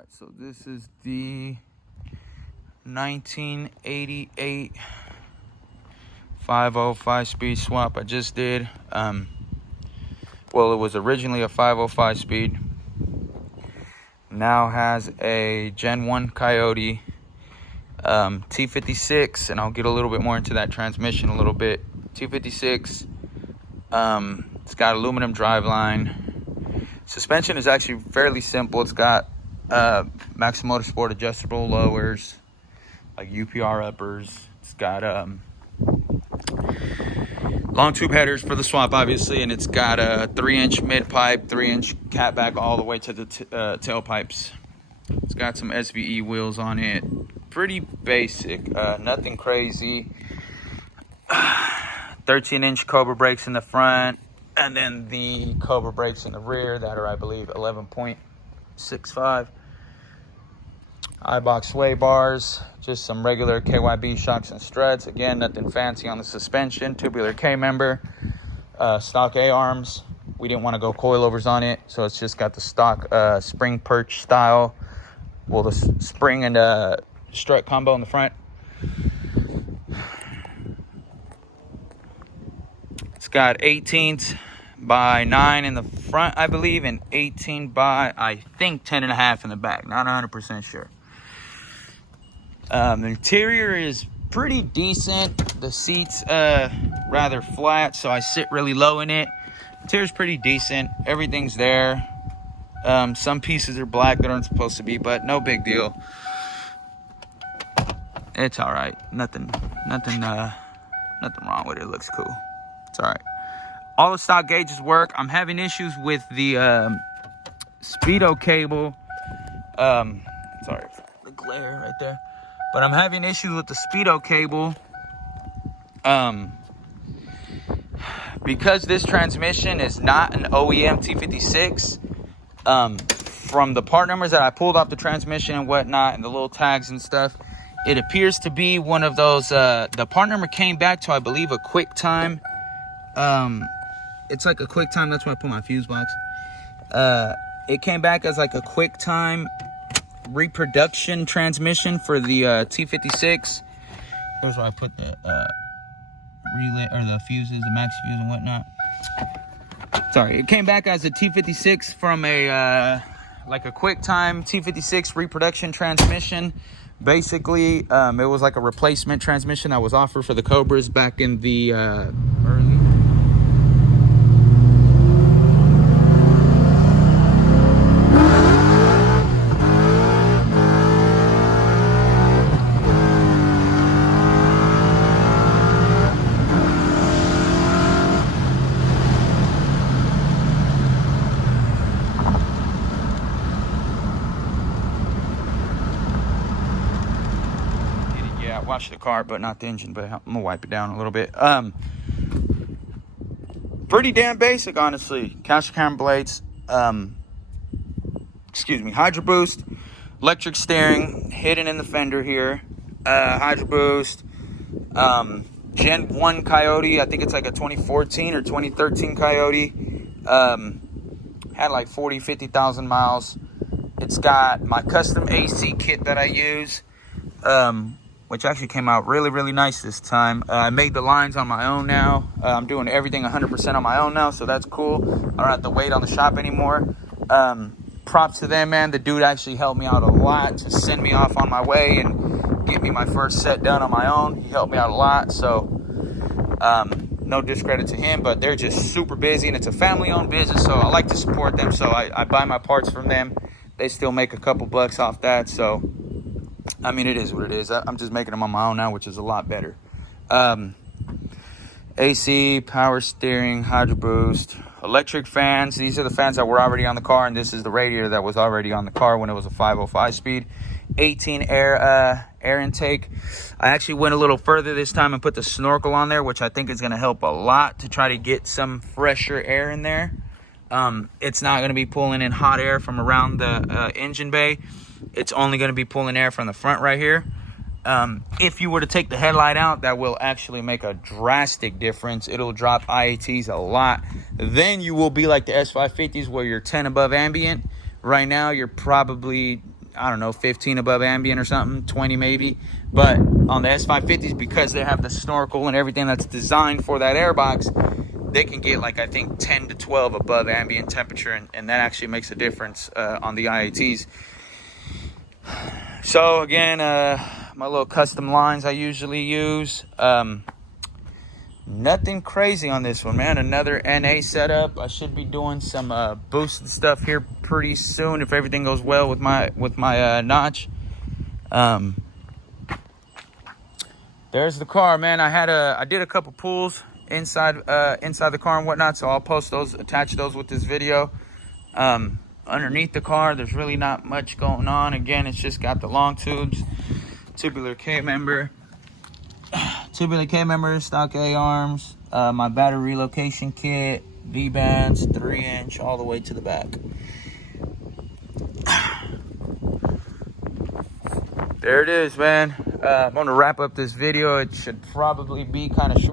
Alright, so this is the 1988 505 speed swap I just did. Well, it was originally a 505 speed. Now has a Gen 1 Coyote T56, and I'll get a little bit more into that transmission a little bit. T56, it's got aluminum driveline. Suspension is actually fairly simple. It's got Maxxum Motorsport adjustable lowers, like UPR uppers. It's got long tube headers for the swap, obviously, and it's got a 3-inch mid pipe, 3-inch catback all the way to the tailpipes. It's got some SVE wheels on it. Pretty basic, nothing crazy. 13-inch Cobra brakes in the front, and then the Cobra brakes in the rear that are, I believe, 11.65. I-box sway bars, just some regular KYB shocks and struts. Again, nothing fancy on the suspension. Tubular K-member, stock A-arms. We didn't want to go coilovers on it, so it's just got the stock spring perch style. Well, the spring and strut combo in the front. It's got 18th by 9 in the front, I believe, and 18 by, I think, 10.5 in the back. Not 100% sure. The interior is pretty decent. The seats rather flat, so I sit really low in it. Interior's pretty decent. Everything's there. Some pieces are black that aren't supposed to be, but no big deal. It's all right. Nothing wrong with it. It looks cool. It's all right. All the stock gauges work. I'm having issues with the speedo cable. Sorry for the glare right there. But I'm having issues with the speedo cable. Because this transmission is not an OEM T56, from the part numbers that I pulled off the transmission and whatnot, and the little tags and stuff, it appears to be one of those, the part number came back to, I believe, a QuickTime. It's like a QuickTime, that's why I put my fuse box. It came back as like a QuickTime reproduction transmission for the T56. Here's where I put the relay, or the fuses, the max fuse and whatnot. Sorry, it came back as a T56 from a like a QuickTime T56 reproduction transmission. Basically, it was like a replacement transmission that was offered for the Cobras back in the early. Wash the car, but not the engine, but I'm gonna wipe it down a little bit. Pretty damn basic, honestly. Caster cam blades, hydro boost, electric steering hidden in the fender here, hydro boost, Gen 1 Coyote. I think it's like a 2014 or 2013 Coyote. Had like 50,000 miles. It's got my custom AC kit that I use, which actually came out really nice this time. I made the lines on my own now. I'm doing everything 100% on my own now, so that's cool. I don't have to wait on the shop anymore. Props to them, man. The dude actually helped me out a lot to send me off on my way and get me my first set done on my own. He helped me out a lot, so no discredit to him, but they're just super busy, and it's a family-owned business, so I like to support them. So I buy my parts from them. They still make a couple bucks off that. So, I mean, it is what it is. I'm just making them on my own now, which is a lot better. AC, power steering, hydro boost, electric fans. These are the fans that were already on the car, and this is the radiator that was already on the car when it was a 505 speed. 18 air intake. I actually went a little further this time and put the snorkel on there, which I think is going to help a lot to try to get some fresher air in there. It's not going to be pulling in hot air from around the engine bay. It's only going to be pulling air from the front right here. If you were to take the headlight out, that will actually make a drastic difference. It'll drop IATs a lot. Then you will be like the S550s where you're 10 above ambient. Right now, you're probably, I don't know, 15 above ambient or something, 20 maybe. But on the S550s, because they have the snorkel and everything that's designed for that airbox, they can get like, I think, 10 to 12 above ambient temperature, and that actually makes a difference on the IATs. So again, my little custom lines I usually use. Nothing crazy on this one, man. Another NA setup. I should be doing some boosted stuff here pretty soon if everything goes well with my notch. There's the car, man. I did a couple pulls inside the car and whatnot, so I'll post those, attach those with this video. Underneath the car, there's really not much going on. Again, it's just got the long tubes, tubular K-member, stock A-arms, my battery relocation kit, V-bands, 3-inch, all the way to the back. There it is, man. I'm going to wrap up this video. It should probably be kind of short.